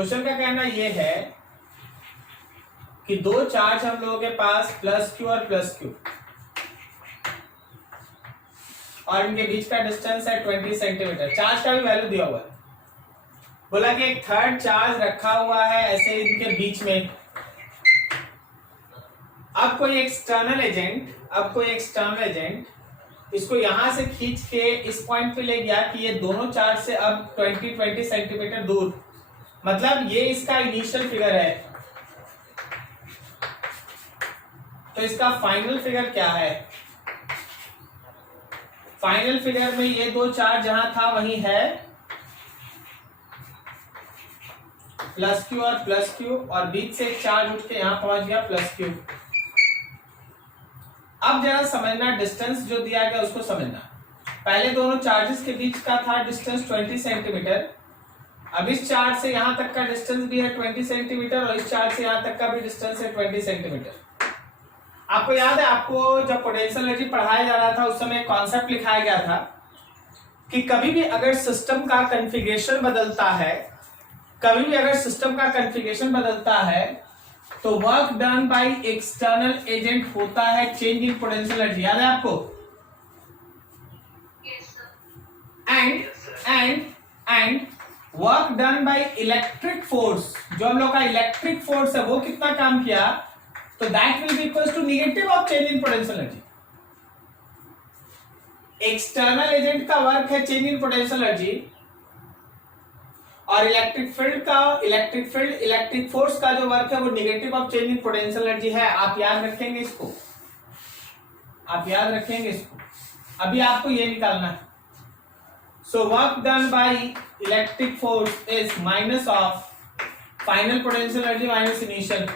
Question का कहना यह है कि दो चार्ज हम लोगों के पास प्लस क्यू और प्लस क्यू, और इनके बीच का डिस्टेंस है 20 सेंटीमीटर। चार्ज का भी वैल्यू दिया हुआ है। बोला कि एक थर्ड चार्ज रखा हुआ है ऐसे इनके बीच में। अब कोई एक्सटर्नल एजेंट इसको यहां से खींच के इस पॉइंट पे ले गया कि ये दोनों चार्ज से अब 20 सेंटीमीटर दूर, मतलब ये इसका इनिशियल फिगर है। तो इसका फाइनल फिगर क्या है? फाइनल फिगर में ये दो चार्ज जहां था वहीं है प्लस क्यू और प्लस क्यू, और बीच से एक चार्ज उठ के यहां पहुंच गया प्लस क्यू। अब जरा समझना, डिस्टेंस जो दिया गया उसको समझना। पहले दोनों चार्जेस के बीच का था डिस्टेंस 20 सेंटीमीटर। अब इस चार्ज से यहां तक का डिस्टेंस भी है 20 सेंटीमीटर, और इस चार्ज से यहां तक का भी डिस्टेंस है 20 सेंटीमीटर। आपको याद है, आपको जब पोटेंशियल एनर्जी पढ़ाया जा रहा था उस समय कॉन्सेप्ट लिखाया गया था कि कभी भी अगर सिस्टम का कॉन्फ़िगरेशन बदलता है तो work done by external agent होता है चेंज इन पोटेंशियल एनर्जी। याद है आपको? And work done by electric force, जो हम लोग का इलेक्ट्रिक फोर्स है वो कितना काम किया, तो that will be equal to negative of change in potential energy. External agent का वर्क है चेंज इन पोटेंशियल एनर्जी, और इलेक्ट्रिक फोर्स का जो वर्क है वो negative of change in potential energy है। आप याद रखेंगे इसको, अभी आपको ये निकालना है। So work done by electric force is minus of final potential energy minus initial.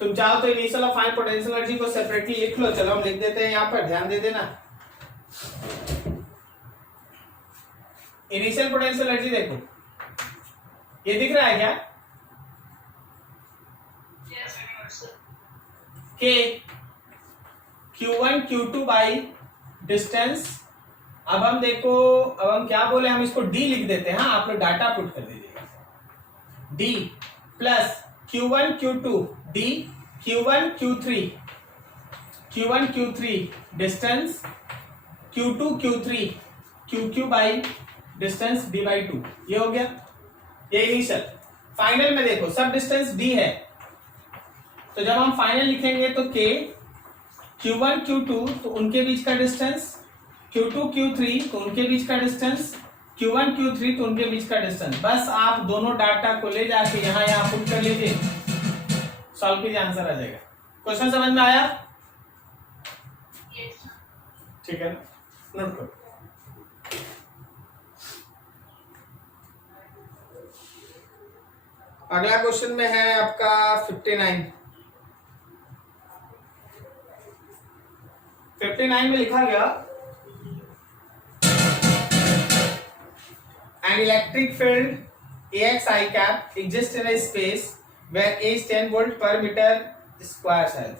तुम चाहो तो इनिशियल और फाइनल पोटेंशियल एनर्जी को सेपरेटली लिख लो। चलो हम लिख देते हैं, यहां पर ध्यान दे देना। इनिशियल पोटेंशियल एनर्जी देखो, ये दिख रहा है क्या? के Q1 Q2 बाई डिस्टेंस। अब हम क्या बोले, हम इसको D लिख देते हैं। हाँ, आप लोग डाटा पुट कर दीजिएगा। D plus Q1 Q2 D Q1 Q3 distance, Q2 Q3 QQ by distance D by 2। ये हो गया, ये इनिशियल। फाइनल में देखो सब डिस्टेंस D है, तो जब हम फाइनल लिखेंगे तो K Q1 Q2 तो उनके बीच का डिस्टेंस, Q2 Q3 तो उनके बीच का डिस्टेंस, Q1 Q3 तो उनके बीच का डिस्टेंस। बस आप दोनों डाटा को ले जाके यहाँ पुट कर लीजिए, सॉल्व कीजिए, आंसर आ जाएगा। क्वेश्चन समझ में आया? ठीक है, नोट करो। अगला क्वेश्चन में है आपका 59 में लिखा गया an electric field AX I cap exists in a space where A is 10 volt per meter square.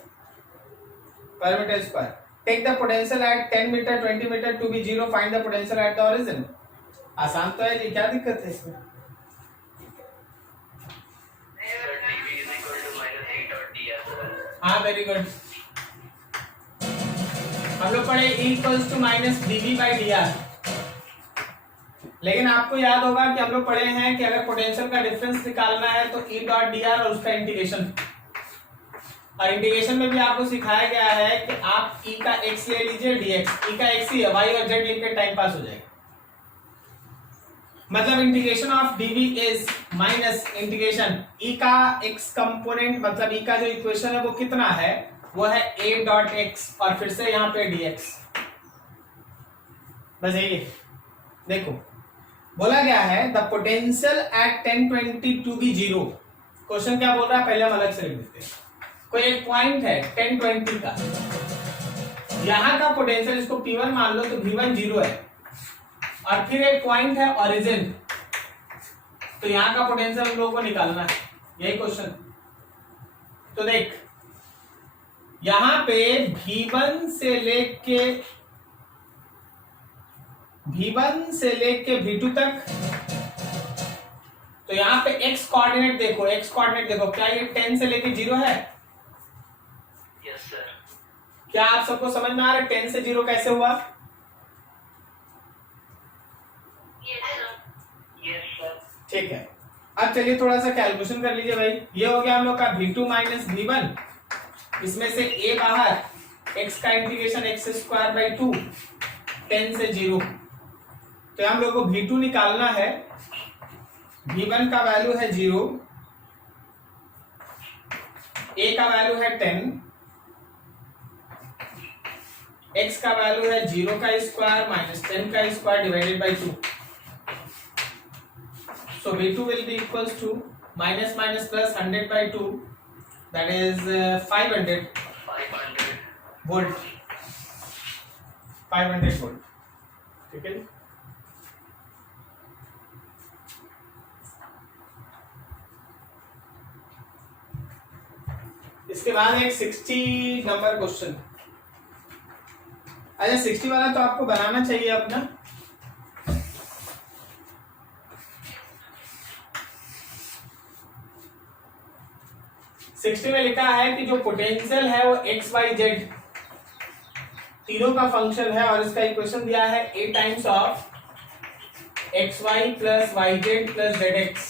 Take the potential at 10 meter 20 meter to be 0. Find the potential at the origin. आसान तो है जी, क्या दिक्कत है इसमें? हाँ, very good. हम लोग पढ़े E equals to minus dV by dr, लेकिन आपको याद होगा कि हम लोग पढ़े हैं कि अगर पोटेंशियल का डिफरेंस निकालना है तो E डॉट dr और उसका इंटीग्रेशन। और इंटीग्रेशन में भी आपको सिखाया गया है कि आप E का x ले लीजिए dx, E का x ही है, y और z लिख के टाइम पास हो जाएगा। मतलब integration of dv is minus integration E का x कंपोनेंट, मतलब E का जो इक्वेशन है वो कितना है, वो है a डॉट x और फिर से यहाँ पे dx। बस यही देखो, बोला गया है the potential at 1020 to be 0। Question क्या बोल रहा है पहले हम अलग से लिख देते हैं। कोई एक पॉइंट है 1020 का, यहां का पोटेंशियल इसको P1 मान लो तो V1 0 है, और फिर एक पॉइंट है ओरिजिन, तो यहां का पोटेंशियल हम लोगों को निकालना है, यही क्वेश्चन। तो देख यहां पे V1 से लेके V2 तक, तो तो यहाँ पे x कोऑर्डिनेट देखो, x कोऑर्डिनेट देखो, क्या ये 10 से लेके 0 है? Yes sir. क्या आप सबको समझ में आ रहा है 10 से 0 कैसे हुआ? Yes sir. ठीक है, अब चलिए थोड़ा सा कैलकुलेशन कर लीजिए भाई। ये हो गया हम लोग का v2 माइनस v1, इसमें से a बाहर, x का इंटीग्रेशन x स्क्वायर बाई 2, 10 से 0। तो हम लोग को v2 निकालना है, v1 का वैल्यू है 0, a का वैल्यू है 10, x का वैल्यू है 0 का स्क्वायर माइनस 10 का square divided by 2। So v2 will be equals to minus minus plus 100 by 2, that is 500 volt, 500 volt। ठीक है, इसके बाद एक 60 नंबर क्वेश्चन। अच्छा 60 वाला तो आपको बनाना चाहिए अपना। सिक्सटी में लिखा है कि जो पोटेंशियल है वो एक्स वाई जेड तीनों का फंक्शन है और इसका इक्वेशन दिया है a times of x y plus y z plus z x,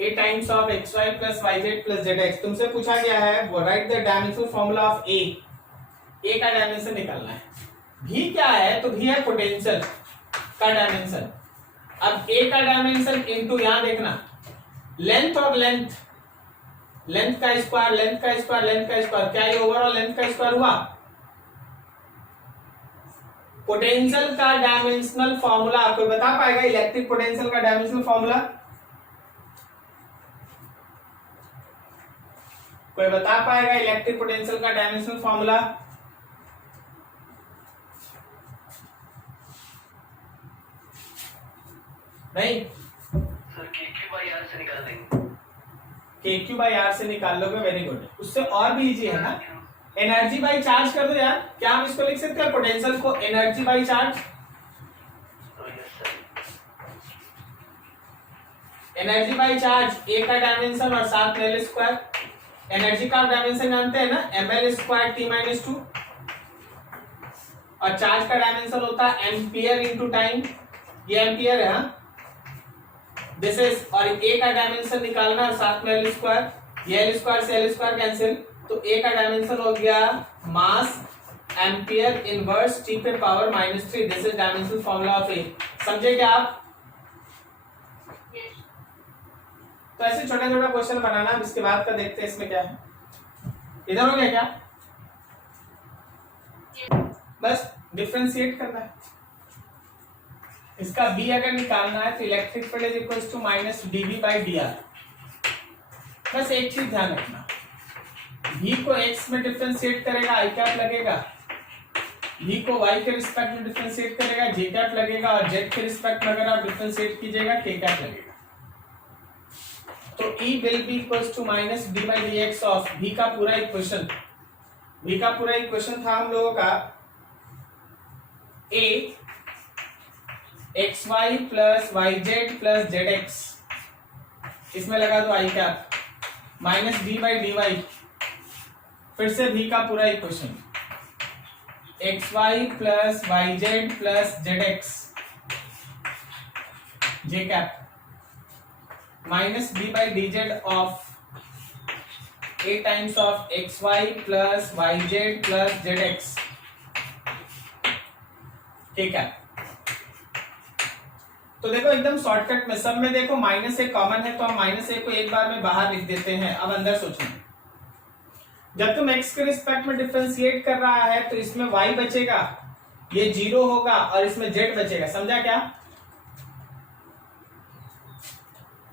a times of x y plus y z plus z x. तुमसे पूछा गया है वो right the dimensional formula of a का डायमेंशन निकालना है। v क्या है? तो v है पोटेंशियल का डायमेंशन। अब a का डायमेंशन इनटू, यहां देखना लेंथ और लेंथ, लेंथ का स्क्वायर, लेंथ का स्क्वायर, लेंथ का स्क्वायर, क्या ये ओवरऑल लेंथ का स्क्वायर हुआ? पोटेंशियल का डायमेंशनल फॉर्मूला कोई बता पाएगा? इलेक्ट्रिक पोटेंशियल का डायमेंशनल फॉर्मूला कोई बता पाएगा? इलेक्ट्रिक पोटेंशियल का डायमेंशनल फॉर्मूला नहीं? सर KQ/R से निकाल देंगे। KQ/R से निकाल लोगे, वेरी गुड। उससे और भी इजी है ना, एनर्जी बाई चार्ज कर दो यार। क्या हम इसको लिख सकते हैं पोटेंशियल को energy by charge? Energy by charge a का डायमेंशन और साथ में l स्क्वायर। एनर्जी का डायमेंशन जानते हैं ना, ml स्क्वायर t माइनस 2, और चार्ज का डायमेंशन होता है एम्पियर इंटू टाइम, ये एम्पियर है। हाँ, दिस इज, और a का डायमेंशन निकालना और साथ में l स्क्वायर, ये l स्क्वायर से l स्क्वायर कैंसिल, तो a का डायमेंशन हो गया मास एम्पियर इनवर्स t पे power -3। This is dimensional formula of a। समझे क्या आप? तो ऐसे छोटा छोटा क्वेश्चन बनाना। अब इसके बाद का देखते हैं इसमें क्या है। इधर हो गया क्या? बस डिफरेंशिएट करना है। इसका b अगर निकालना है तो electric field is equals to minus dv by dr। बस एक चीज ध्यान रखना, v को x में डिफरेंशिएट करेगा i कैप लगेगा, v को y के रिस्पेक्ट में डिफरेंशिएट करेगा j कैप लगेगा, और z के रिस्पेक्ट में अगर आप डिफरेंशिएट कीजिएगा k कैप लगेगा। तो E will be equals to minus d by dx of v का पूरा इक्वेशन, v का पूरा इक्वेशन था हम लोगों का a x y plus y z plus z x, इसमें लगा दो I cap, minus d by d y, फिर से v का पूरा equation x y plus y z plus z x j cap minus d by d z of a times of x y plus y z plus z x. ठीक है, तो देखो एकदम shortcut में सब में देखो माइनस ए कॉमन है, तो हम माइनस ए को एक बार में बाहर लिख देते हैं। अब अंदर सोचना, जब तुम x के रिस्पेक्ट में डिफरेंशिएट कर रहा है तो इसमें y बचेगा, ये 0 होगा, और इसमें z बचेगा। समझा क्या?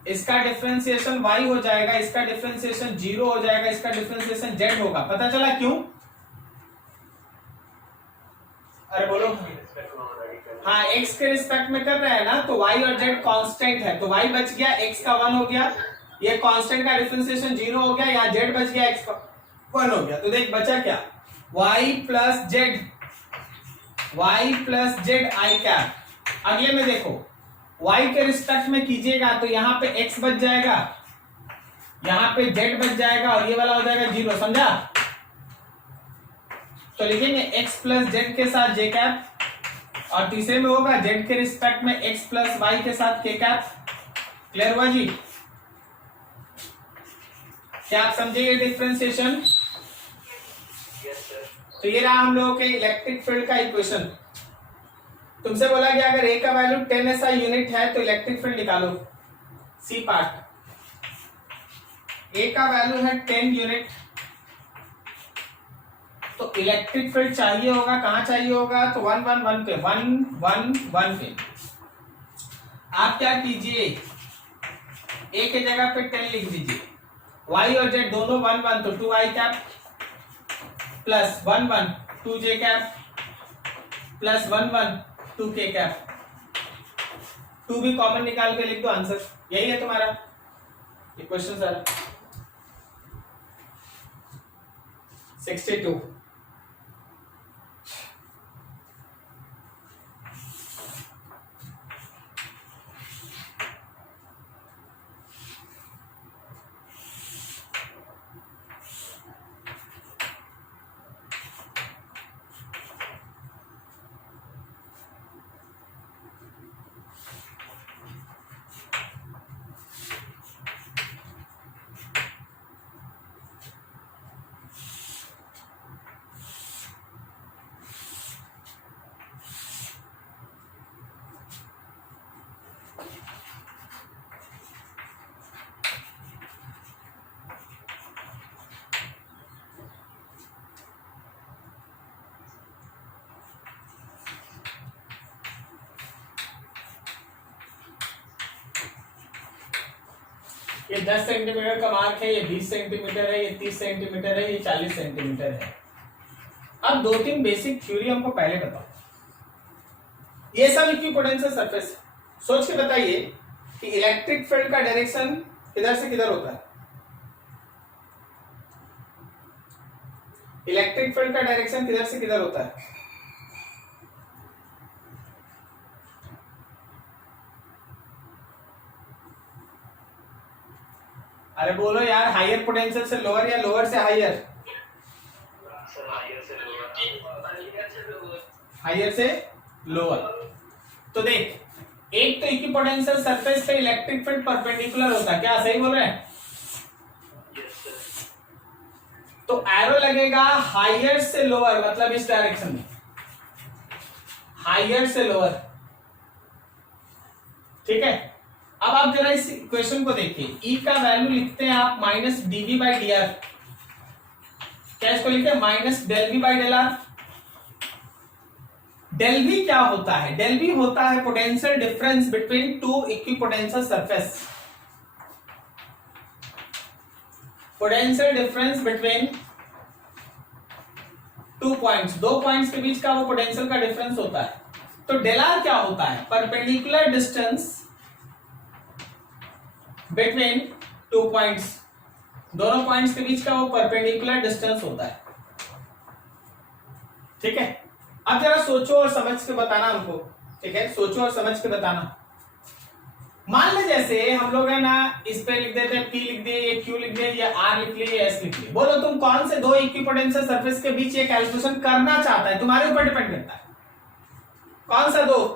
इसका डिफरेंशिएशन y हो जाएगा, इसका डिफरेंशिएशन 0 हो जाएगा, इसका डिफरेंशिएशन z होगा। पता चला क्यों? अरे बोलो। हाँ, x के रिस्पेक्ट में कर रहे हैं ना, तो y और z कांस्टेंट है, तो y बच गया, x का 1 हो गया, ये कांस्टेंट का डिफरेंशिएशन 0 हो गया, यहाँ z बच गया, x का 1 हो गया। तो देख बचा क्या, y plus Z, y plus Z I cap. अगले में देखो y के रिस्पेक्ट में कीजिएगा तो यहाँ पे x बच जाएगा, यहाँ पे z बच जाएगा और ये वाला हो जाएगा 0, समझा? तो लिखेंगे x प्लस जेड के साथ j कैप, और तीसरे में होगा z के रिस्पेक्ट में x प्लस वाई के साथ k कैप। क्लियर हुआ जी? क्या आप समझेंगे डिफरेंशिएशन? Yes sir. तो ये रहा हम लोगों के इलेक्ट्रिक फील्ड का इक्वेशन। तुमसे बोला गया अगर A का वैल्यू 10 SI यूनिट है तो इलेक्ट्रिक फील्ड निकालो। सी पार्ट, A का वैल्यू है 10 यूनिट, तो इलेक्ट्रिक फील्ड चाहिए होगा, कहां चाहिए होगा? तो 1 1 1 पे, 1 1 1 पे। आप क्या कीजिए, A के जगह पे 10 लिख दीजिए, y और z दोनों 1 1, तो 2i cap plus 1 1 2j cap plus 1 1 2k cap. 2 भी कॉमन निकाल के लिख दो, आंसर यही है तुम्हारा इक्वेशन सर। 62। ये 10 सेंटीमीटर का मार्क है, ये 20 सेंटीमीटर है, ये 30 सेंटीमीटर है, ये 40 सेंटीमीटर है। अब 2-3 बेसिक थ्योरी हमको पहले बताओ। ये सब इक्विपोटेंशियल सरफेस, सोच के बताइए कि इलेक्ट्रिक फील्ड का डायरेक्शन किधर से किधर होता है? इलेक्ट्रिक फील्ड का डायरेक्शन किधर से किधर होता है? अरे बोलो यार, हायर पोटेंशियल से लोअर या लोअर से हायर? सर हायर से लोअर। हायर से लोअर। तो देख, एक तो इक्विपोटेंशियल सरफेस पे इलेक्ट्रिक फील्ड परपेंडिकुलर होता है, क्या सही बोल रहे हैं? Yes sir. तो एरो लगेगा हायर से लोअर, मतलब इस डायरेक्शन में, हायर से लोअर। ठीक है, अब आप जरा इस इक्वेशन को देखिए, E का वैल्यू लिखते हैं आप minus dv by d r. क्या इसको लिखे? Minus del v by del r. Del v क्या होता है? डेल वी होता है potential difference between two equipotential surface. Potential difference between two points, दो पॉइंट्स के बीच का वो पोटेंशियल का डिफरेंस होता है। तो डेल आर क्या होता है? Perpendicular distance between two points, दोनों पॉइंट्स के बीच का वो परपेंडिकुलर डिस्टेंस होता है। ठीक है, अब जरा सोचो और समझ के बताना हमको। ठीक है, सोचो और समझ के बताना। मान ले जैसे हम लोग है ना, इस पे लिख देते हैं P लिख दिए, ये Q लिख दिए, ये R लिख लिए, ये S लिख लिए। बोलो तुम कौन से दो इक्विपोटेंशियल सरफेस के बीच ये कैलकुलेशन करना चाहता है, तुम्हारे ऊपर डिपेंड करता है। कौन सा दो?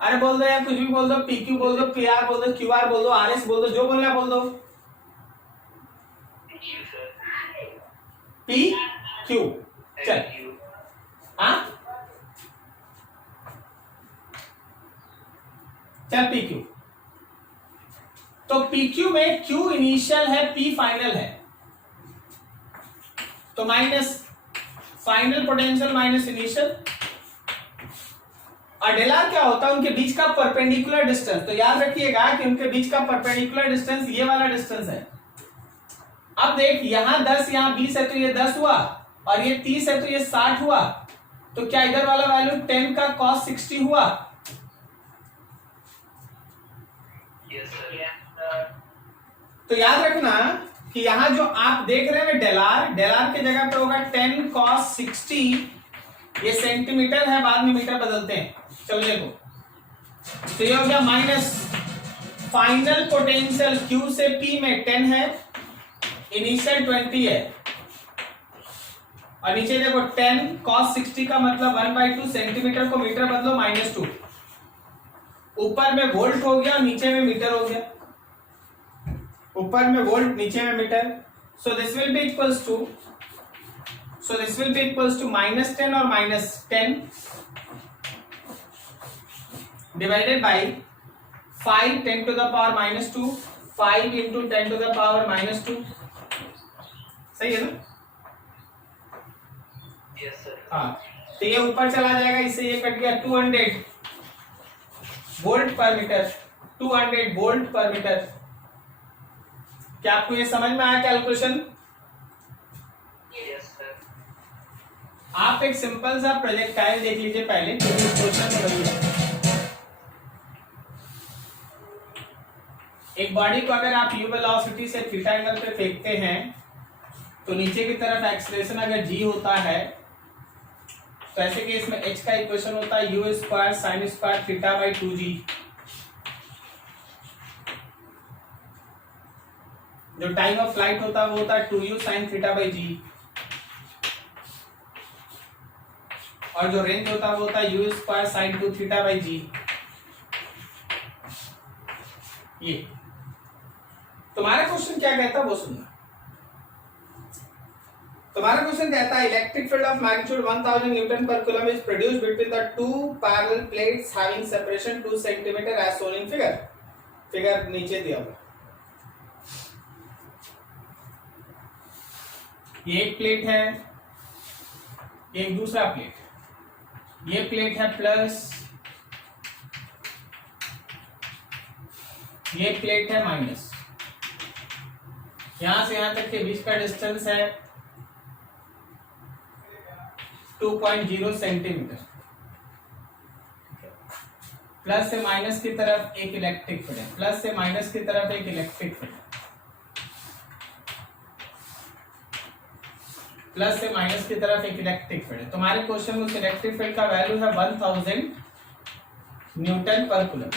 अरे बोल दो यार, कुछ भी बोल दो, PQ बोल दो, PR बोल दो, QR बोल दो, RS बोल दो, जो बोलना है बोल दो। PQ चल, हाँ चल PQ। तो PQ में Q इनिशियल है, P फाइनल है, तो minus final potential minus initial. और डेल आर क्या होता है? उनके बीच का परपेंडिकुलर डिस्टेंस। तो याद रखिएगा कि उनके बीच का परपेंडिकुलर डिस्टेंस ये वाला डिस्टेंस है। अब देख, यहां 10, यहां 20 है तो ये 10 हुआ, और ये 30 है तो ये 60 हुआ। तो क्या इधर वाला वैल्यू 10 का cos 60 हुआ? Yes sir. तो याद रखना कि यहां जो आप देख रहे हैं डेल आर, डेल आर की जगह पे होगा 10 cos 60 ये सेंटीमीटर है, बाद में मीटर बदलते हैं। चलो देखो, तो ये हो गया माइनस फाइनल पोटेंशियल Q से P में 10 है, इनिशियल 20 है, और नीचे देखो 10 cos 60 का मतलब 1/2, सेंटीमीटर को मीटर बदलो -2, ऊपर में वोल्ट हो गया, नीचे में मीटर हो गया, ऊपर में वोल्ट नीचे में metre. So this will be equals to -10 और -10 divided by 5 10 to the power -2, 5 into 10 to the power -2, सही है ना? Yes sir. हाँ, तो ये ऊपर चला जाएगा, इससे ये कट गया 200 वोल्ट पर मीटर, 200 वोल्ट पर मीटर। क्या आपको ये समझ में आया कैलकुलेशन? Yes sir. आप एक सिंपल सा प्रोजेक्टाइल देख लीजिए पहले, क्वेश्चन वही है। एक बॉडी को अगर आप u वेलोसिटी से थीटा एंगल पे फेंकते हैं तो नीचे की तरफ एक्सेलरेशन अगर g होता है, तो ऐसे केस में h का इक्वेशन होता है u square sine square theta by 2g। जो टाइम ऑफ फ्लाइट होता है वो होता है 2u sine theta by g, और जो रेंज होता है वो होता है u square sine 2 theta by g। ये तुम्हारा क्वेश्चन क्या कहता है वो सुनना। तुम्हारा क्वेश्चन कहता है electric field of magnitude 1000 newton per coulomb is produced between the two parallel plates having separation 2 centimetre as shown in figure. Figure नीचे दिया हुआ, ये एक प्लेट है, ये एक दूसरा प्लेट, ये प्लेट है प्लस, ये प्लेट है माइनस, यहां से यहां तक के बीच का डिस्टेंस है 2.0 सेंटीमीटर। प्लस से माइनस की तरफ एक इलेक्ट्रिक फील्ड है, प्लस से माइनस की तरफ एक इलेक्ट्रिक फील्ड, प्लस से माइनस की तरफ एक इलेक्ट्रिक फील्ड है। तुम्हारे क्वेश्चन में उस इलेक्ट्रिक फील्ड का वैल्यू है 1000 न्यूटन पर कूलम।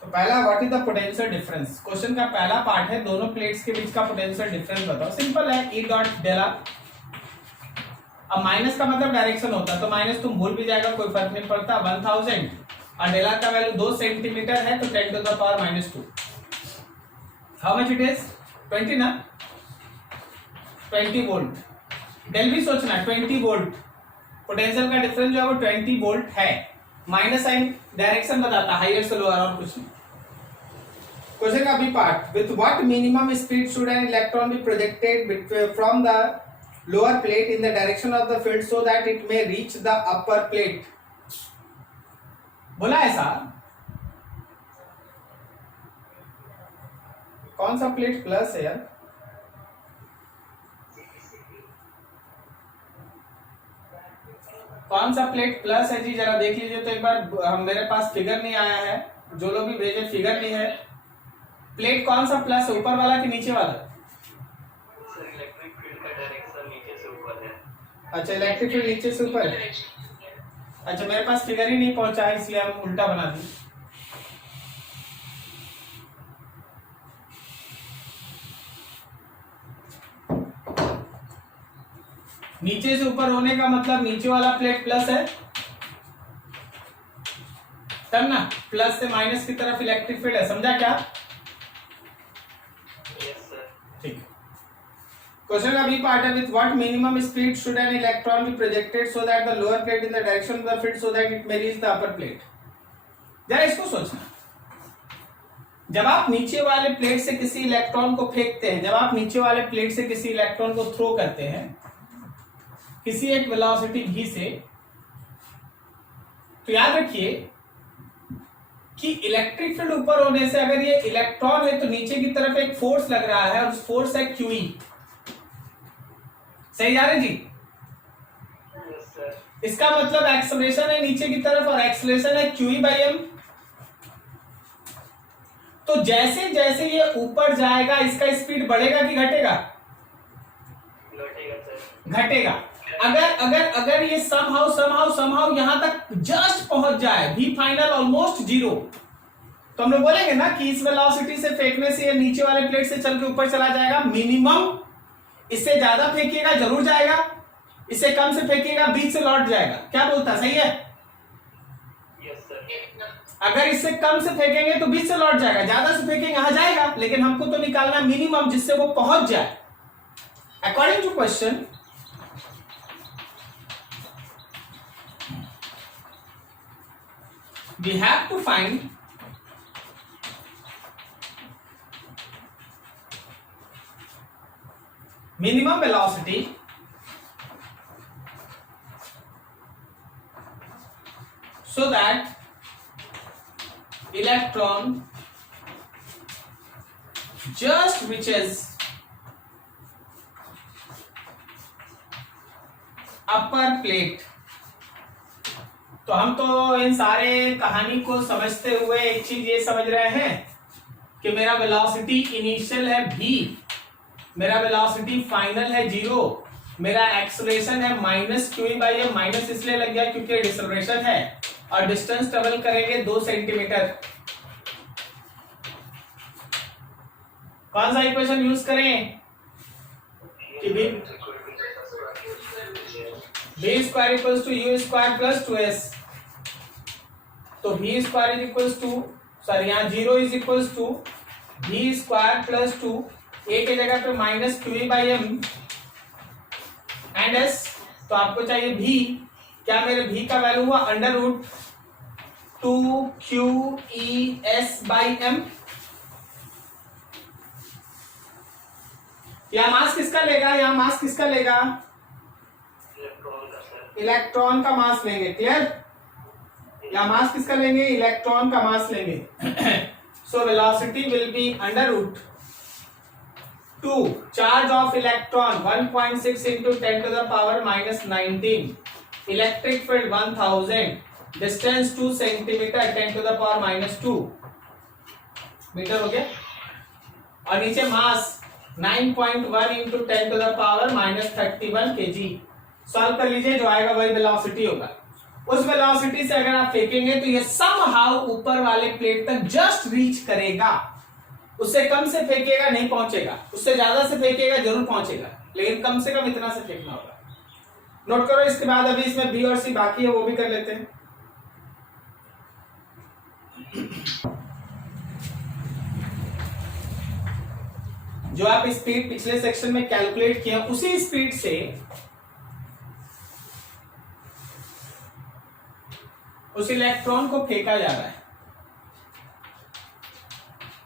तो पहला what is the potential difference, question का पहला पार्ट है दोनों प्लेट्स के बीच का पोटेंशियल डिफरेंस बताओ। सिंपल है, E डॉट डेला। अब माइनस का मतलब डायरेक्शन होता है, तो माइनस तुम भूल भी जाएगा, कोई फर्क नहीं पड़ता। 1000 और डेला का वैल्यू 2 सेंटीमीटर है, तो 10 to the power -2। How much it is 20 ना, 20 वोल्ट। डेल भी सोचना 20 वोल्ट, पोटेंशियल का डिफरेंस जो है वो 20 वोल्ट है। माइनस साइन डायरेक्शन बताता, हाइयर से लोअर, और कुछ नहीं। क्वेश्चन का B part, with what minimum speed should an electron be projected from the lower plate in the direction of the field so that it may reach the upper plate. बोला ऐसा, कौन सा plate plus है यार? कौन सा plate plus है जी, जरा देख लीजिए तो एक बार। मेरे पास फिगर नहीं आया है, जो लोग भी भेजे फिगर नहीं है। प्लेट कौन सा प्लस है, ऊपर वाला कि नीचे वाला? सर इलेक्ट्रिक फील्ड का डायरेक्शन नीचे से ऊपर है। अच्छा, इलेक्ट्रिक फील्ड नीचे से ऊपर है। अच्छा, मेरे पास फिगर ही नहीं पहुंचा है, इसलिए हम उल्टा बना दी। नीचे से ऊपर होने का मतलब नीचे वाला प्लेट प्लस है, तब ना प्लस से माइनस की तरफ इलेक्ट्रिक फील्ड है। समझा क्या? Yes sir. ठीक। क्वेश्चन का बी पार्ट है, with what minimum speed should an electron be projected so that the lower plate in the direction of the field so that it may reach the upper plate. जरा इसको सोचना, जब आप नीचे वाले plate से किसी इलेक्ट्रॉन को फेंकते हैं, जब आप नीचे वाले प्लेट से किसी इलेक्ट्रॉन को थ्रो करते हैं किसी एक वेलोसिटी v से, तो याद रखिए कि इलेक्ट्रिक फील्ड ऊपर होने से अगर ये इलेक्ट्रॉन है तो नीचे की तरफ एक फोर्स लग रहा है, और उस फोर्स है QE। सही जा रहे जी? Yes sir. इसका मतलब एक्सेलरेशन है नीचे की तरफ, और एक्सेलरेशन है QE/m। तो जैसे जैसे ये ऊपर जाएगा इसका स्पीड बढ़ेगा कि घटेगा? घटेगा सर। घटेगा। अगर अगर अगर ये समहाउ यहां तक जस्ट पहुंच जाए, भी फाइनल ऑलमोस्ट जीरो, तो हम लोग बोलेंगे ना कि इस वेलोसिटी से फेंकने से ये नीचे वाले प्लेट से चल के ऊपर चला जाएगा मिनिमम, इससे ज्यादा फेंकिएगा जरूर जाएगा, इससे कम से फेंकिएगा बीच से लौट जाएगा। क्या बोलता, सही है? Yes sir. अगर इससे कम से फेंकेंगे तो बीच से लौट जाएगा, ज्यादा से फेंकेंगे यहां जाएगा, लेकिन हमको तो निकालना मिनिमम जिससे वो पहुंच जाए। According to question, we have to find minimum velocity so that electron just reaches upper plate। तो हम तो इन सारे कहानी को समझते हुए एक चीज ये समझ रहे हैं कि मेरा वेलोसिटी इनिशियल है v, मेरा वेलोसिटी फाइनल है 0, मेरा एक्सेलरेशन है -q/m, माइनस इसलिए लग गया क्योंकि डिसेलरेशन है, और डिस्टेंस ट्रेवल करेंगे 2 सेंटीमीटर। कौन सा इक्वेशन यूज करें कि v square equals to u square plus 2s, तो v square is equals to, sorry यहाँ 0 is equals to v square plus 2, a के जगह पे -q/m एंड s, तो आपको चाहिए v, क्या मेरे v का वैल्यू हुआ √2qES/m। यहाँ मास किसका लेगा, यहाँ मास किसका लेगा, इलेक्ट्रॉन का मास लेंगे, क्लियर? या मास किसका लेंगे, इलेक्ट्रॉन का मास लेंगे। So velocity will be √2 charge of electron 1.6 into 10 to the power -19, electric field 1000, distance 2 centimetre 10 to the power -2 metre हो गया, और नीचे mass 9.1 into 10 to the power -31 kg। Solve कर लीजिए, जो आएगा वही वेलोसिटी होगा। उस वेलोसिटी से अगर आप फेंकेंगे तो ये समहाउ ऊपर वाले प्लेट तक जस्ट रीच करेगा, उससे कम से फेंकेगा नहीं पहुंचेगा, उससे ज्यादा से फेंकेगा जरूर पहुंचेगा, लेकिन कम से कम इतना से फेंकना होगा। नोट करो, इसके बाद अभी इसमें बी और सी बाकी है, वो भी कर लेते हैं। जो आप स्पीड पिछले सेक्शन में कैलकुलेट किया उसी स्पीड से उस इलेक्ट्रॉन को फेंका जा रहा है,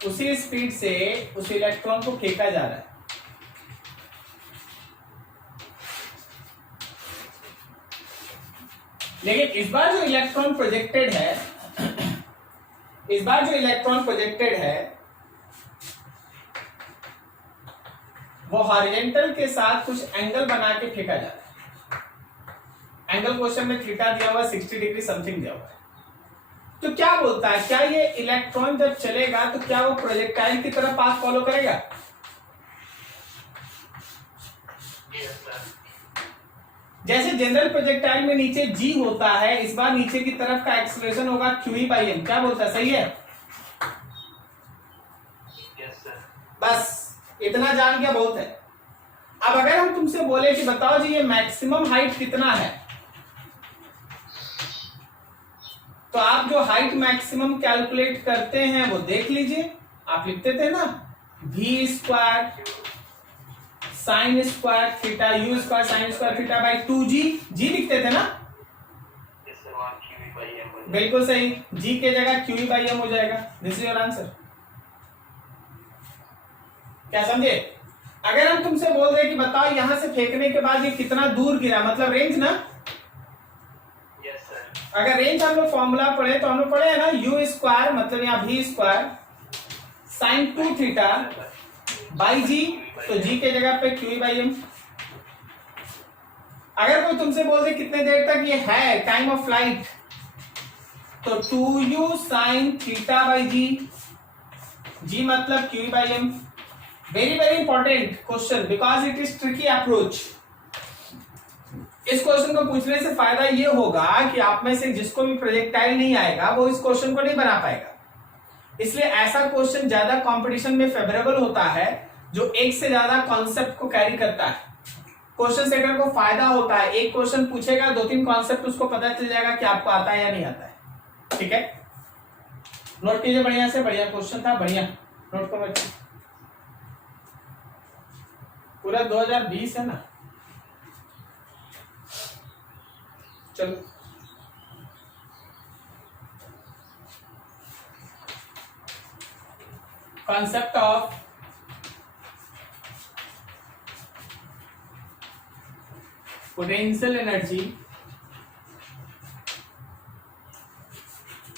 उसी स्पीड से उस इलेक्ट्रॉन को फेंका जा रहा है। लेकिन इस बार जो इलेक्ट्रॉन प्रोजेक्टेड है, इस बार जो इलेक्ट्रॉन प्रोजेक्टेड है वो हॉरिजॉन्टल के साथ कुछ एंगल बना के फेंका जा रहा है। एंगल क्वेश्चन में थीटा दिया हुआ 60 डिग्री समथिंग दिया हुआ है। तो क्या बोलता है, क्या ये इलेक्ट्रॉन जब चलेगा तो क्या वो प्रोजेक्टाइल की तरफ पाथ फॉलो करेगा? जैसे जनरल प्रोजेक्टाइल में नीचे g होता है, इस बार नीचे की तरफ का एक्सेलरेशन होगा qE/m। क्या बोलता है, सही है? बस इतना जान गया बहुत है। अब अगर हम तुमसे बोले कि बताओ जी ये मैक्सिमम हाइट कितना है, तो आप जो हाइट मैक्सिमम कैलकुलेट करते हैं वो देख लीजिए। आप लिखते थे ना v square sine square theta u square sine square theta by 2g, g लिखते थे ना? बिल्कुल सही, g के जगह qE/m हो जाएगा। This is your answer. क्या समझे? अगर हम तुमसे बोल रहे कि बताओ यहां से फेंकने के बाद ये कितना दूर गिरा, मतलब रेंज ना? अगर रेंज हम लोग फॉर्मूला पढ़े तो हम लोग पढ़े है ना, u स्क्वायर मतलब यहाँ v square sine 2 theta by g, तो g के जगह पे qE/m। अगर कोई तुमसे बोल दे कितने देर तक ये है टाइम ऑफ फ्लाइट, तो 2u sine theta by g मतलब qE/m। Very very important question because it is tricky approach. इस क्वेश्चन को पूछने से फायदा ये होगा कि आप में से जिसको भी प्रोजेक्टाइल नहीं आएगा वो इस क्वेश्चन को नहीं बना पाएगा। इसलिए ऐसा क्वेश्चन ज्यादा कंपटीशन में फेवरेबल होता है जो एक से ज्यादा कॉन्सेप्ट को कैरी करता है। क्वेश्चन सेटर को फायदा होता है, एक क्वेश्चन पूछेगा, 2-3 कॉन्सेप्ट उसको पता चल जाएगा कि आपको आता है या नहीं आता है। ठीक है, नोट कीजिए बढ़िया से, बढ़िया क्वेश्चन था, बढ़िया नोट करो। पूरा 2020 है ना। चलो concept of potential energy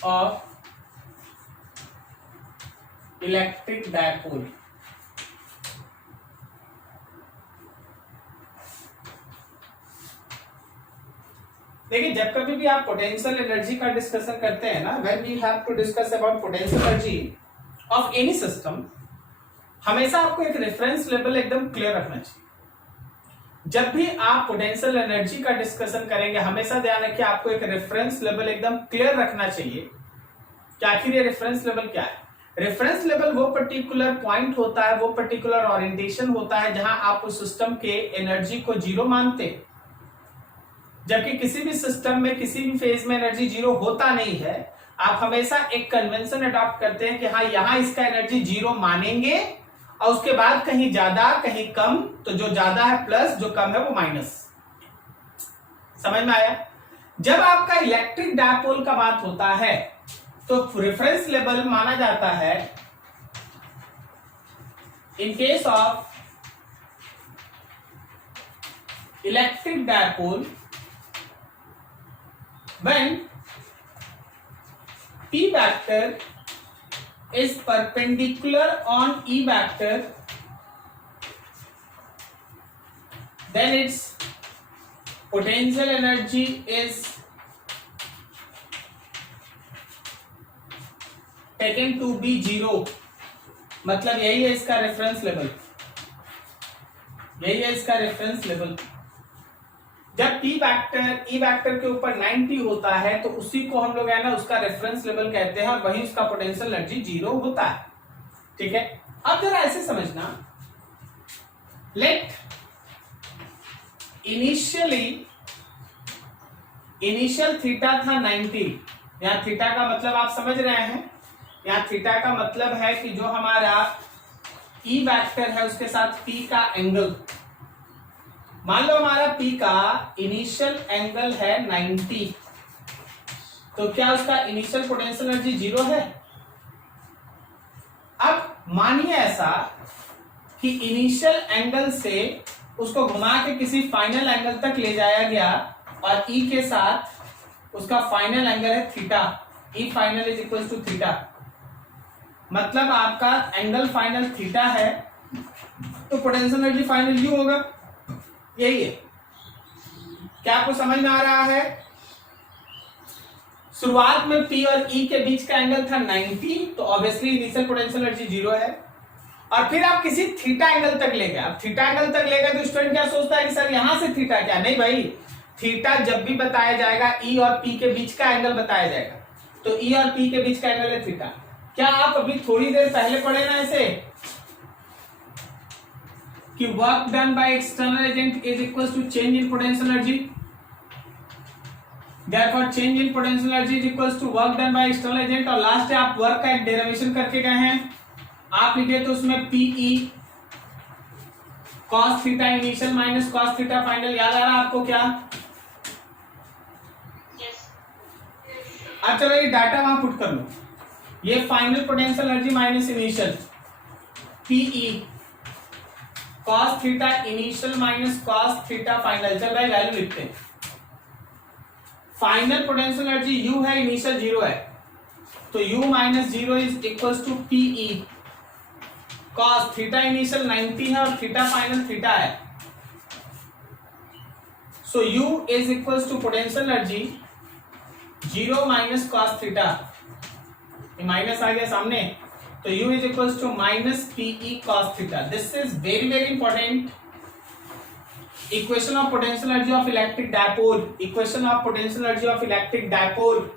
of electric dipole। देखिए, जब कभी भी आप पोटेंशियल एनर्जी का डिस्कशन करते हैं ना, when we have to discuss about potential energy of any system, हमेशा आपको एक रेफरेंस लेवल एकदम क्लियर रखना चाहिए। जब भी आप पोटेंशियल एनर्जी का डिस्कशन करेंगे, हमेशा ध्यान रखिए आपको एक रेफरेंस लेवल एकदम क्लियर रखना चाहिए कि आखिर ये रेफरेंस लेवल क्या है। रेफरेंस लेवल वो पर्टिकुलर पॉइंट होता है, वो पर्टिकुलर ओरिएंटेशन होता है जहां आप उस सिस्टम के एनर्जी को जीरो मानते हैं, जबकि किसी भी सिस्टम में किसी भी फेज में एनर्जी जीरो होता नहीं है। आप हमेशा एक कन्वेंशन अडॉप्ट करते हैं कि हाँ, यहां इसका एनर्जी जीरो मानेंगे और उसके बाद कहीं ज्यादा कहीं कम, तो जो ज्यादा है प्लस, जो कम है वो माइनस। समझ में आया? जब आपका इलेक्ट्रिक डायपोल का बात होता है तो रेफरेंस लेवल माना जाता है in case of electric dipole when P vector is perpendicular on E vector, then its potential energy is taken to be zero। मतलब यही है इसका रेफरेंस लेवल, यही है इसका रेफरेंस लेवल। जब P वैक्टर E वैक्टर के ऊपर 90 होता है तो उसी को हम लोग है ना उसका रेफरेंस लेवल कहते हैं और वहीं उसका पोटेंशियल एनर्जी जीरो होता है। ठीक है, अब जरा ऐसे समझना, लेट इनिशियल थीटा था 90। यहां थीटा का मतलब आप समझ रहे हैं, यहां थीटा का मतलब है कि जो हमारा E वैक्टर है उसके साथ P का एंगल, मान लो हमारा P का इनिशियल एंगल है 90, तो क्या उसका इनिशियल पोटेंशियल एनर्जी जीरो है? अब मानिए ऐसा कि इनिशियल एंगल से उसको घुमा के किसी फाइनल एंगल तक ले जाया गया और E के साथ उसका फाइनल एंगल है theta, E final is equal to theta, मतलब आपका एंगल फाइनल थीटा है तो पोटेंशियल एनर्जी फाइनल यू होगा। यही है, क्या आपको समझ में आ रहा है? शुरुआत में P और E के बीच का एंगल था 90, तो obviously initial potential energy zero है। और फिर आप किसी थीटा एंगल तक ले गए, अब थीटा एंगल तक ले गए तो स्टूडेंट क्या सोचता है कि सर यहां से थीटा क्या? नहीं भाई, थीटा जब भी बताया जाएगा E और P के बीच का एंगल बताया जाएगा, तो E और P के बीच का एंगल है थीटा। क्या आप अभी थोड़ी देर पहले पढ़े ना ऐसे कि work done by external agent is equal to change in potential energy, therefore change in potential energy is equal to work done by external agent. और लास्ट आप वर्क का एक डेरिवेशन करके गए हैं, आप लिखे तो उसमें PE cos theta initial minus cos theta final, याद आ रहा है आपको क्या? अब चलो ये डाटा वहां पुट कर लो, ये final potential energy minus initial PE cos theta initial minus cos theta final. चल भाई वैल्यू लिखते हैं, फाइनल पोटेंशियल एनर्जी U है, इनिशियल जीरो है, तो U minus zero is equal to PE cos theta initial 90 है और थीटा फाइनल थीटा है, so U is equal to potential energy zero minus cos theta, ये minus आ गया सामने, तो U is equal to minus PE cos theta. This is very very important, equation of potential energy of electric dipole, equation of potential energy of electric dipole.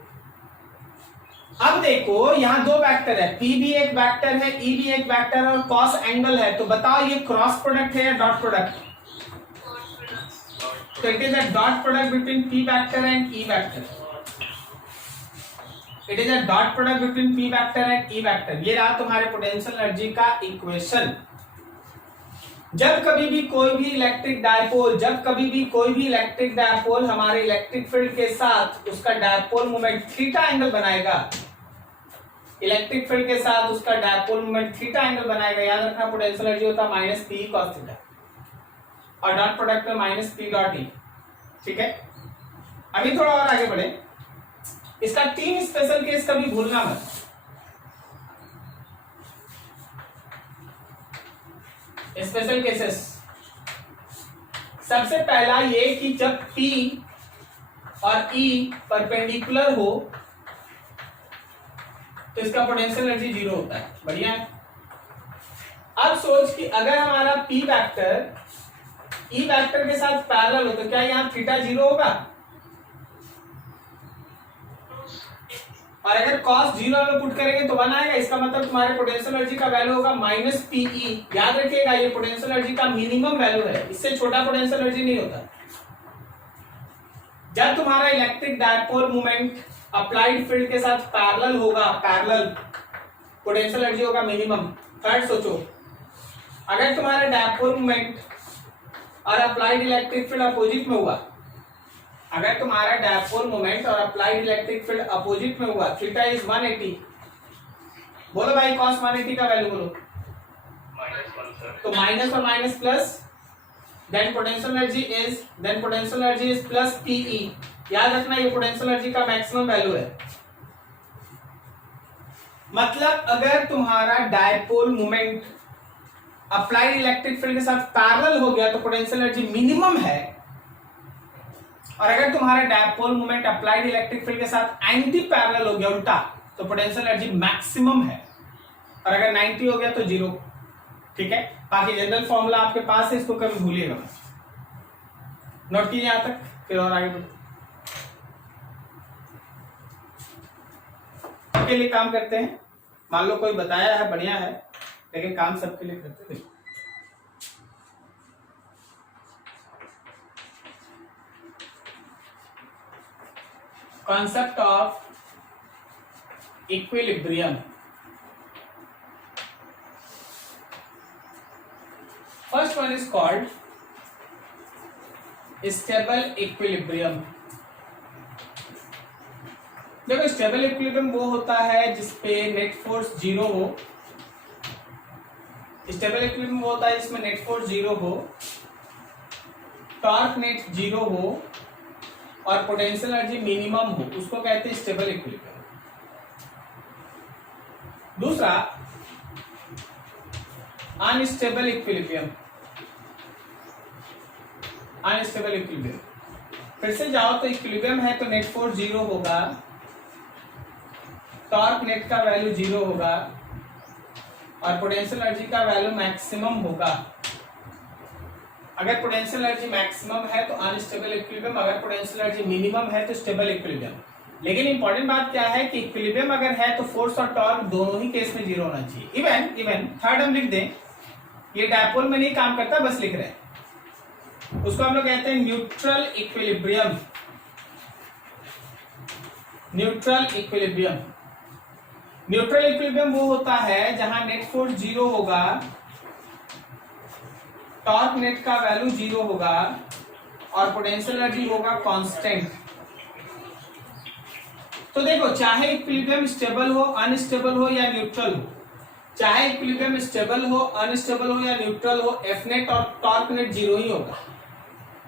अब देखो यहां दो vector है, P भी एक वेक्टर है, E भी एक वेक्टर है और cos एंगल है, तो बताओ ये क्रॉस प्रोडक्ट है या डॉट प्रोडक्ट? तो it is a dot product between P vector and E vector. It is a dot product between P vector and E vector. ये रहा तुम्हारे पोटेंशियल एनर्जी का इक्वेशन। जब कभी भी कोई भी इलेक्ट्रिक डायपोल, जब कभी भी कोई भी इलेक्ट्रिक डायपोल हमारे इलेक्ट्रिक फील्ड के साथ उसका डायपोल मोमेंट थीटा एंगल बनाएगा, इलेक्ट्रिक फील्ड के साथ उसका डायपोल मोमेंट थीटा एंगल बनाएगा, याद रखना पोटेंशियल एनर्जी होता है माइनस पी कॉस थीटा और डॉट प्रोडक्ट में माइनस पी डॉट ई। ठीक है, अभी थोड़ा और आगे बढ़े। इसका 3 स्पेशल केस कभी भूलना मत। स्पेशल केसेस, सबसे पहला ये कि जब P और E परपेंडिकुलर हो तो इसका पोटेंशियल एनर्जी 0 होता है। बढ़िया है। अब सोच कि अगर हमारा P वेक्टर E वेक्टर के साथ पैरेलल हो तो क्या यहाँ थीटा 0 होगा? और अगर cos 0 में पुट करेंगे तो 1 आएगा। इसका मतलब तुम्हारे पोटेंशियल एनर्जी का वैल्यू होगा माइनस PE। याद रखिएगा ये पोटेंशियल एनर्जी का मिनिमम वैल्यू है, इससे छोटा पोटेंशियल एनर्जी नहीं होता। जब तुम्हारा electric dipole moment applied field के साथ पैरेलल होगा, पैरेलल, पोटेंशियल एनर्जी होगा मिनिमम। थर्ड सोचो, अगर तुम्हारा डायपोल मोमेंट और अप्लाइड इलेक्ट्रिक फील्ड अपोजिट में हुआ, अगर तुम्हारा डायपोल मोमेंट और अप्लाइड इलेक्ट्रिक फील्ड अपोजिट में हुआ, थीटा इज 180, बोलो भाई cos 180 का वैल्यू बोलो। -1 सर। तो माइनस और minus plus, then potential energy is plus PE। याद रखना ये पोटेंशियल एनर्जी का मैक्सिमम वैल्यू है। मतलब अगर तुम्हारा dipole moment applied electric field के साथ पैरेलल हो गया तो पोटेंशियल एनर्जी मिनिमम है, और अगर तुम्हारा dipole moment applied electric field के साथ एंटी पैरेलल हो गया, उल्टा, तो पोटेंशियल एनर्जी मैक्सिमम है, और अगर 90 हो गया तो 0। ठीक है, बाकी जनरल फॉर्मूला आपके पास है, इसको कभी भूलिएगा मत, नोट कीजिए यहां तक, फिर और आगे बढ़ो। सबके लिए काम करते हैं, मान लो कोई बताया है बढ़िया है, लेकिन काम सबके लिए करते थे। Concept of equilibrium. First one is called stable equilibrium. देखो स्टेबल इक्विलिब्रियम वो होता है जिसपे नेट फोर्स 0 हो। स्टेबल इक्विलिब्रियम वो होता है जिसमें नेट फोर्स 0 हो, टॉर्क नेट 0 हो और पोटेंशियल एनर्जी मिनिमम हो, उसको कहते हैं स्टेबल इक्विलिब्रियम। दूसरा अनस्टेबल इक्विलिब्रियम। अनस्टेबल इक्विलिब्रियम, फिर से जाओ तो इक्विलिब्रियम है तो नेट फोर्स 0 होगा, टॉर्क नेट का वैल्यू 0 होगा और पोटेंशियल एनर्जी का वैल्यू मैक्सिमम होगा। अगर पोटेंशियल एनर्जी मैक्सिमम है तो अनस्टेबल इक्विलिब्रियम, अगर पोटेंशियल एनर्जी मिनिमम है तो स्टेबल इक्विलिब्रियम। लेकिन इंपॉर्टेंट बात क्या है कि इक्विलिब्रियम अगर है तो फोर्स और टॉर्क दोनों ही केस में 0 होना चाहिए। इवन थर्ड हम लिख दें, ये डायपोल में नहीं काम करता, बस लिख रहे हैं, उसको हम लोग कहते हैं neutral equilibrium. Neutral equilibrium, neutral equilibrium वो होता है जहां नेट फोर्स 0 होगा, टॉर्क नेट का वैल्यू 0 होगा और पोटेंशियल एनर्जी होगा कांस्टेंट। तो देखो चाहे इक्विलिब्रियम स्टेबल हो, अनस्टेबल हो या न्यूट्रल हो, चाहे इक्विलिब्रियम स्टेबल हो, अनस्टेबल हो या न्यूट्रल हो, एफ नेट और टॉर्क नेट 0 ही होगा।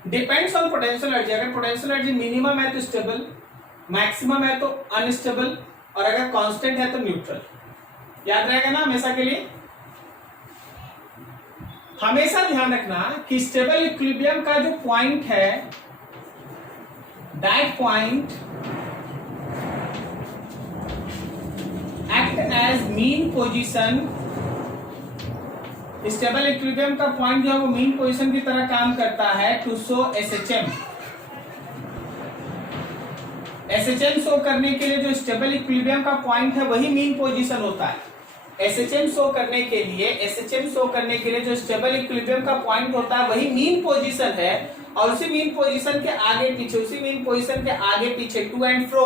Depends on potential energy. अगर पोटेंशियल एनर्जी मिनिमम है तो स्टेबल, मैक्सिमम है तो अनस्टेबल, और अगर कांस्टेंट है तो न्यूट्रल। याद रहेगा ना हमेशा के लिए। हमेशा ध्यान रखना कि स्टेबल इक्विलिब्रियम का जो पॉइंट है, that point act as mean position stable equilibrium का पॉइंट जो है वो मीन पोजीशन की तरह काम करता है to show SHM. SHM show करने के लिए जो स्टेबल इक्विलिब्रियम का पॉइंट है वही मीन पोजीशन होता है। एसएचएम शो करने के लिए जो स्टेबल इक्विलिब्रियम का पॉइंट होता है वही मीन पोजीशन है, और उसी मीन पोजीशन के आगे पीछे टू एंड फ्रो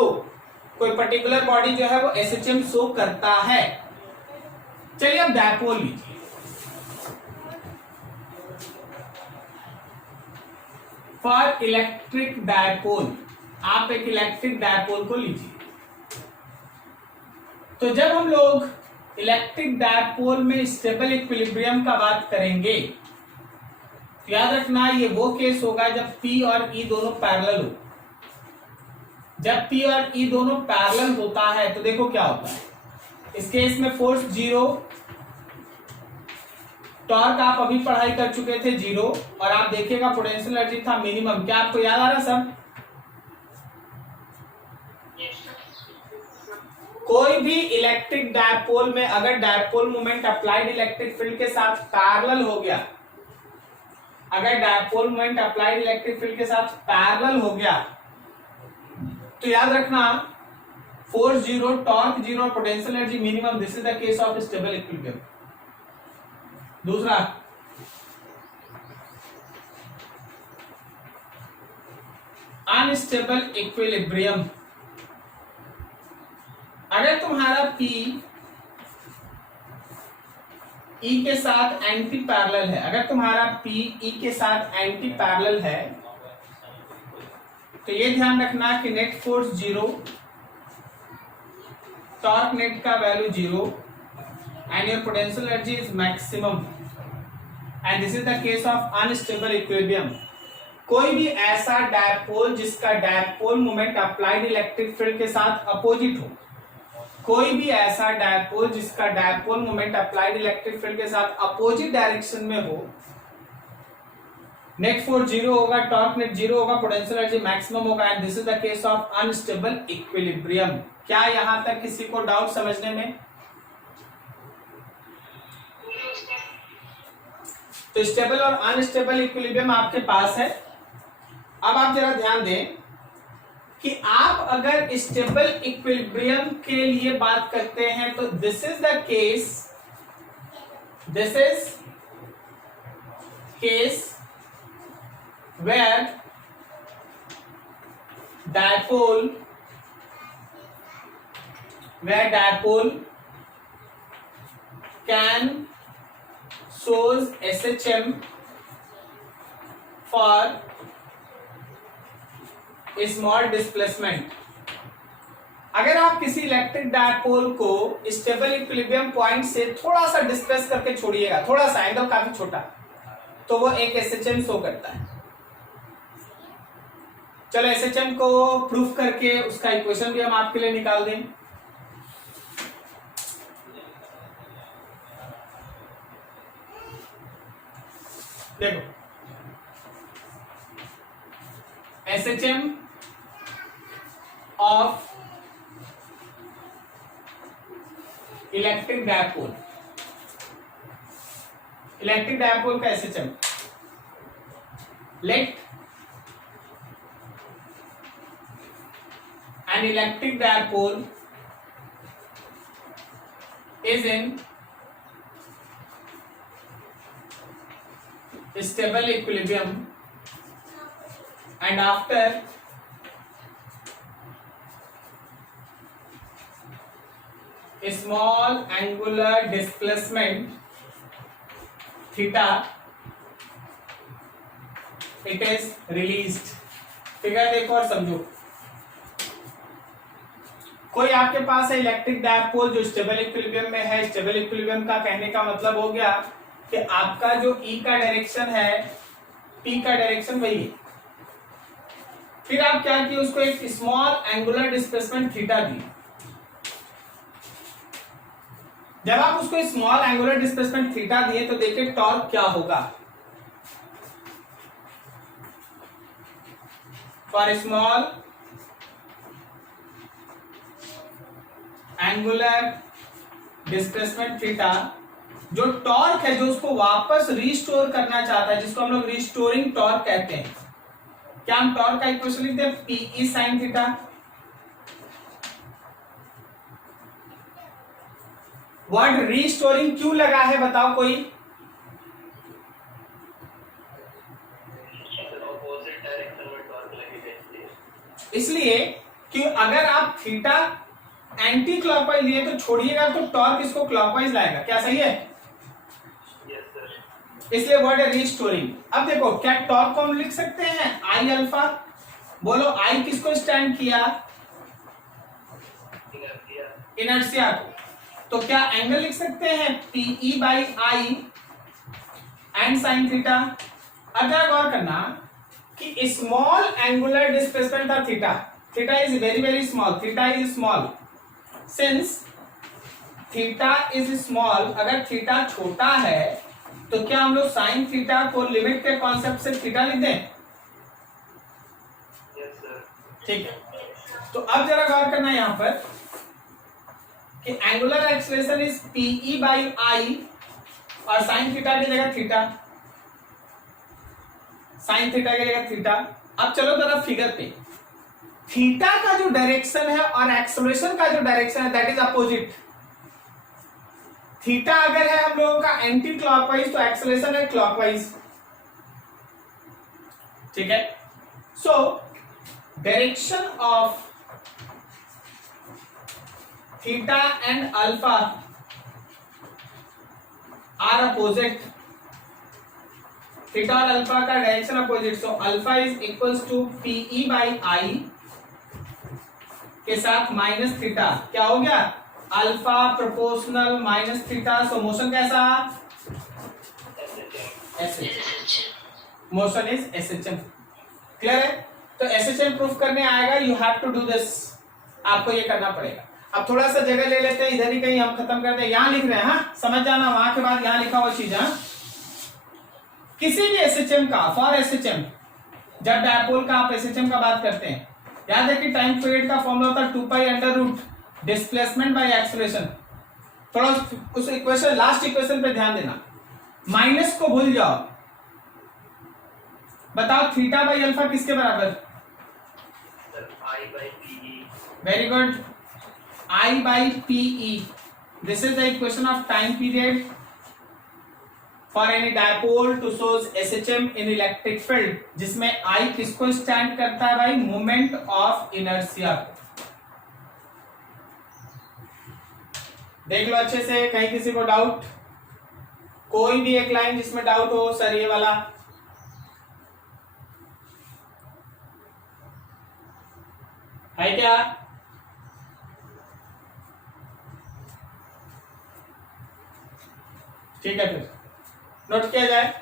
कोई पर्टिकुलर बॉडी जो है वो एसएचएम शो करता है। चलिए अब डायपोल लीजिए। फॉर इलेक्ट्रिक डायपोल, आप एक इलेक्ट्रिक डायपोल को लीजिए। तो जब हम लोग इलेक्ट्रिक डायपोल में स्टेबल इक्विलिब्रियम का बात करेंगे तो याद रखना ये वो केस होगा जब P और E दोनों पैरेलल हो। जब P और E दोनों पैरेलल होता है तो देखो क्या होता है। इस केस में फोर्स 0, टॉर्क आप अभी पढ़ाई कर चुके थे 0, और आप देखिएगा पोटेंशियल एनर्जी था मिनिमम। क्या आपको याद आ रहा सब? कोई भी इलेक्ट्रिक डायपोल में अगर dipole moment applied electric field के साथ पैरेलल हो गया, तो याद रखना force 0, torque 0, potential energy minimum. This is the case of stable equilibrium. दूसरा, अनस्टेबल इक्विलिब्रियम। अगर तुम्हारा P E के साथ एंटी पैरेलल है, तो ये ध्यान रखना कि नेट फोर्स 0, टॉर्क नेट का value 0 and your potential energy is maximum, and this is the case of unstable equilibrium। कोई भी ऐसा डायपोल जिसका dipole moment applied electric field के साथ अपोजिट हो, डायरेक्शन में हो, नेट फोर्स 0 होगा, टॉर्क नेट 0 होगा, पोटेंशियल एनर्जी मैक्सिमम होगा, and this is the case of unstable equilibrium. क्या यहां तक किसी को डाउट समझने में? तो स्टेबल और अनस्टेबल इक्विलिब्रियम आपके पास है। अब आप जरा ध्यान दें कि आप अगर स्टेबल इक्विलिब्रियम के लिए बात करते हैं तो this is case where dipole can shows SHM for small displacement। अगर आप किसी इलेक्ट्रिक डायपोल को स्टेबल इक्विलिब्रियम पॉइंट से थोड़ा सा डिस्प्लेस करके छोड़िएगा, थोड़ा सा, एंगल काफी छोटा, तो वो एक SHM शो करता है। चलो SHM को प्रूफ करके उसका इक्वेशन भी हम आपके लिए निकाल दें। देखो, SHM ऑफ इलेक्ट्रिक डायपोल का SHM, let an electric dipole is in stable equilibrium and after a small angular displacement theta it is released। Figure देखो और समझो। कोई आपके पास है इलेक्ट्रिक डायपोल जो स्टेबल इक्विलिब्रियम में है। स्टेबल इक्विलिब्रियम का कहने का मतलब हो गया कि आपका जो E का डायरेक्शन है, P का डायरेक्शन वही है। फिर आप क्या किए, उसको एक स्मॉल एंगुलर डिस्प्लेसमेंट थीटा दी। जब आप उसको स्मॉल एंगुलर डिस्प्लेसमेंट थीटा दिए तो देखिए टॉर्क क्या होगा। For small angular displacement theta जो टॉर्क है, जो उसको वापस रिस्टोर करना चाहता है, जिसको हम लोग रिस्टोरिंग टॉर्क कहते हैं, क्या हम टॉर्क का इक्वेशन लिखते हैं P E sine theta. Word restoring क्यों लगा है बताओ कोई? ऑपोजिट डायरेक्शन में टॉर्क लगेगा इसलिए कि अगर आप थीटा एंटी क्लॉकवाइज लिए तो छोड़िएगा तो टॉर्क इसको क्लॉकवाइज लाएगा, क्या सही है? Yes sir. इसलिए वर्ड है रिस्टोरिंग। अब देखो क्या टॉर्क को हम लिख सकते हैं आई अल्फा। बोलो आई किसको स्टैंड किया? इनर्शिया। इनर्शिया को। तो क्या एंगल लिख सकते हैं P E by I and sine theta. अब जरा गौर करना कि स्मॉल एंगुलर डिस्प्लेसमेंट था theta, theta is very very small, theta is small, since theta is small, अगर थीटा छोटा है तो क्या हम लोग साइन थीटा को लिमिट के कॉन्सेप्ट से थीटा लिख दें? Yes sir. ठीक है, तो अब जरा गौर करना यहां पर कि angular acceleration is P E by I और साइन थीटा की जगह थीटा, साइन थीटा की जगह थीटा। अब चलो जरा फिगर पे, थीटा का जो डायरेक्शन है और एक्सेलरेशन का जो डायरेक्शन है दैट इज अपोजिट। थीटा अगर है हम लोगों का एंटी क्लॉकवाइज तो एक्सेलरेशन है क्लॉकवाइज, ठीक है। So direction of theta and alpha are opposite, theta और अल्फा का direction opposite, so alpha is equals to PE by I के साथ माइनस थीटा, क्या हो गया alpha proportional minus theta. So motion कैसा? SHM, motion is SHM. Clear है? तो एसएचएम प्रूफ करने आएगा, you have to do this, आपको ये करना पड़ेगा। अब थोड़ा सा जगह ले लेते हैं, इधर ही कहीं हम खत्म करते हैं, यहां लिख रहे हैं, हाँ समझ जाना, वहां के बाद यहां लिखा हुआ चीज। हाँ किसी भी एसएचएम का, फॉर एसएचएम, जब डायपोल का आप एसएचएम का बात करते हैं, याद है कि टाइम पीरियड का फॉर्मूला होता है 2 pi under root displacement by acceleration. थोड़ा उस इक्वेशन, लास्ट इक्वेशन पे ध्यान देना, माइनस को भूल जाओ। बताओ थीटा बाई अल्फा किसके बराबर? Sir I by P E. Very good, I by P E. This is the equation of time period for any dipole to shows SHM in electric field, जिसमें आई किसको स्टैंड करता है भाई? Moment of inertia. देख लो अच्छे से, कहीं किसी को डाउट? कोई भी एक लाइन जिसमें डाउट हो, सर ये वाला है क्या? ठीक है, फिर नोट किया जाए।